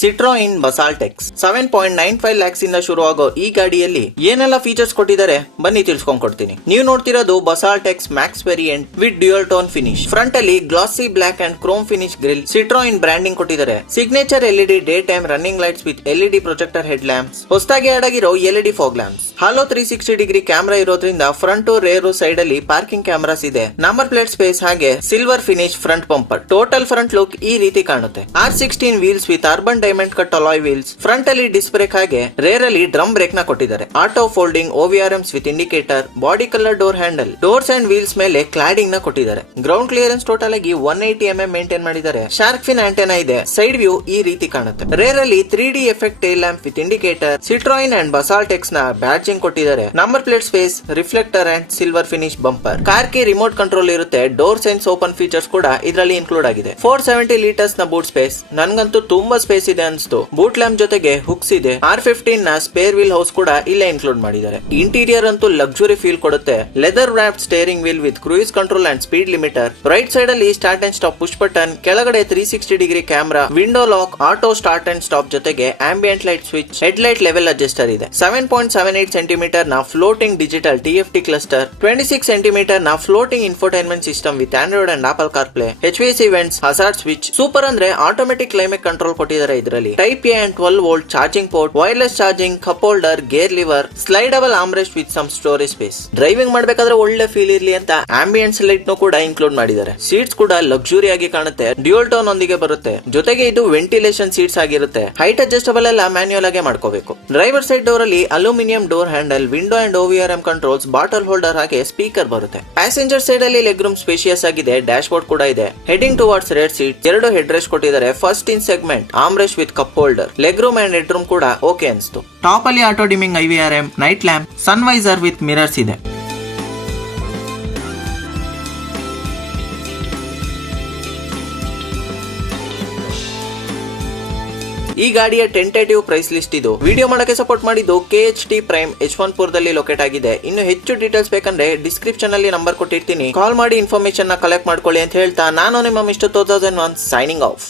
ಸಿಟ್ರೋಯಿನ್ basalt X 7.95 lakhs ಇಂದ ಶುರು ಆಗೋ ಈ ಗಾಡಿಯಲ್ಲಿ ಏನೆಲ್ಲ ಫೀಚರ್ಸ್ ಕೊಟ್ಟಿದ್ದಾರೆ ಬನ್ನಿ ತಿಳ್ಸ್ಕೊಂಡ್ ಕೊಡ್ತೀನಿ. ನೀವು ನೋಡ್ತಿರೋದು Basalt X max variant with dual tone finish. Front ಅಲ್ಲಿ glossy black and chrome finish grill, Citroen branding ಕೊಟ್ಟಿದ್ದಾರೆ. Signature LED day time running lights with LED projector head lamps, ಹೊಸದಾಗಿ ಆಡ್ ಆಗಿರೋ LED fog lamps, halo 360 degree camera ಇರೋದ್ರಿಂದ front rear side ಅಲ್ಲಿ parking cameras ಇದೆ. Number plate space ಹಾಗೆ silver finish front bumper. Total front look ಈ ರೀತಿ ಕಾಣುತ್ತೆ. R16 wheels with urban diamond cut alloy wheels. Front ಅಲ್ಲಿ disc brake ಹಾಗೆ rear ಅಲ್ಲಿ ಡ್ರಮ್ ಬ್ರೇಕ್ ನ ಕೊಟ್ಟಿದ್ದಾರೆ. Auto folding OVRMs with indicator, body colour door handle, doors and wheels ಮೇಲೆ cladding ನ ಕೊಟ್ಟಿದ್ದಾರೆ. ಗ್ರೌಂಡ್ ಕ್ಲಿಯರೆನ್ಸ್ ಟೋಟಲ್ ಆಗಿ 180 mm ಮೇಂಟೈನ್ ಮಾಡಿದ್ದಾರೆ. ಶಾರ್ಕ್ ಫಿನ್ ಆಂಟೆನಾ ಇದೆ. ಸೈಡ್ ವ್ಯೂ ಈ ರೀತಿ ಕಾಣುತ್ತೆ. ರೇರ್ ಅಲ್ಲಿ 3D effect tail lamp with indicator, Citroen and Basalt X ನ ಬ್ಯಾಡ್ಜಿಂಗ್ ಕೊಟ್ಟಿದ್ದಾರೆ. Number plate space, reflector and silver finish bumper. Car ಗೆ ರಿಮೋಟ್ ಕಂಟ್ರೋಲ್ ಇರುತ್ತೆ. ಡೋರ್ ಸೆನ್ಸ್ ಓಪನ್ ಫೀಚರ್ಸ್ ಕೂಡ ಇದರಲ್ಲಿ ಇನ್ಕ್ಲೂಡ್ ಆಗಿದೆ. 470 ಲೀಟರ್ಸ್ ನ ಬೂಟ್ ಸ್ಪೇಸ್. ನನ್ಗಂತೂ ತುಂಬಾ ಸ್ಪೇಸ್ ಇದೆ ಅನ್ಸ್ತು. ಬೂಟ್ ಲ್ಯಾಂಪ್ ಜೊತೆಗೆ ಹುಕ್ಸ್ ಇದೆ. R15 ನ ಸ್ಪೇರ್ ವೀಲ್ ಹೌಸ್ ಕೂಡ ಇಲ್ಲೇ ಇನ್ಕ್ಲೂಡ್ ಮಾಡಿದ್ದಾರೆ. ಇಂಟೀರಿಯರ್ ಅಂತೂ ಲಕ್ಸುರಿ ಫೀಲ್ ಕೊಡುತ್ತೆ. Leather wrapped steering wheel with cruise control and speed limiter. Right side ಅಲ್ಲಿ start and stop push button, ಕೆಳಗಡೆ 360 degree camera, window lock, auto start and stop ಜೊತೆಗೆ ambient light switch, head light level adjuster ಇದೆ. 7.78 centimetre ನ floating digital TFT cluster, 26 centimetre ನ floating infotainment system with Android and Apple CarPlay, HVAC vents, hazard switch. Super ಅಂದ್ರೆ automatic climate control ಕೊಟ್ಟಿದ್ದಾರೆ ಇದರಲ್ಲಿ. Type A and 12 volt charging port, wireless charging, cup holder, gear lever, slidable armrest with some storage space. Driving ಮಾಡಬೇಕಾದ್ರೆ ಒಳ್ಳೆ feel ಇರ್ಲಿ ಅಂತ ambience light ನು ಕೂಡ include ಮಾಡಿದ್ದಾರೆ. ಸೀಟ್ಸ್ ಕೂಡ ಲಕ್ಸುರಿ ಆಗಿ ಕಾಣುತ್ತೆ. ಡ್ಯೂಯಲ್ ಟೋನ್ ಒಂದಿಗೆ ಬರುತ್ತೆ. ಜೊತೆಗೆ ಇದು ವೆಂಟಿಲೇಷನ್ ಸೀಟ್ಸ್ ಆಗಿರುತ್ತೆ. ಹೈಟ್ ಅಡ್ಜಸ್ಟಬಲ್ ಎಲ್ಲ ಮ್ಯಾನ್ಯುಯಲ್ ಆಗಿ ಮಾಡ್ಕೋಬೇಕು. ಡ್ರೈವರ್ ಸೈಡ್ ಡೋರ್ ಅಲ್ಲಿ aluminium door handle, window and OVRM controls, bottle holder ಹಾಗೆ ಸ್ಪೀಕರ್ ಬರುತ್ತೆ. ಪ್ಯಾಸೆಂಜರ್ ಸೈಡ್ ಅಲ್ಲಿ ಲೆಗ್ ರೂಮ್ ಸ್ಪೇಷಿಯಸ್ ಆಗಿದೆ. ಡ್ಯಾಶ್ ಬೋರ್ಡ್ ಕೂಡ ಇದೆ. Heading towards rear seat. 2 head rest ಕೊಟ್ಟಿದ್ದಾರೆ. First in segment armrest with cup holder. Leg room and head room ಕೂಡ okay ಅನ್ಸ್ತು. Top ಅಲ್ಲಿ auto dimming IVRM, night lamp, sun visor with mirrors ಇದೆ. ಈ ಗಾಡಿಯ tentative price list ಇದು. Video ಮಾಡಕ್ಕೆ support ಮಾಡಿದ್ದು KHT ಪ್ರೈಮ್ ಯಶವಂತಪುರದಲ್ಲಿ ಲೊಕೇಟ್ ಆಗಿದೆ. ಇನ್ನು ಹೆಚ್ಚು ಡೀಟೇಲ್ಸ್ ಬೇಕಂದ್ರೆ ಡಿಸ್ಕ್ರಿಪ್ಷನ್ ಅಲ್ಲಿ ನಂಬರ್ ಕೊಟ್ಟಿರ್ತೀನಿ. ಕಾಲ್ ಮಾಡಿ ಇನ್ಫಾರ್ಮೇಶನ್ ನ ಕಲೆಕ್ಟ್ ಮಾಡ್ಕೊಳ್ಳಿ ಅಂತ ಹೇಳ್ತಾ ನಾನು ನಿಮ್ಮ ಮಿಸ್ಟರ್ 2001 ಸೈನಿಂಗ್ ಆಫ್.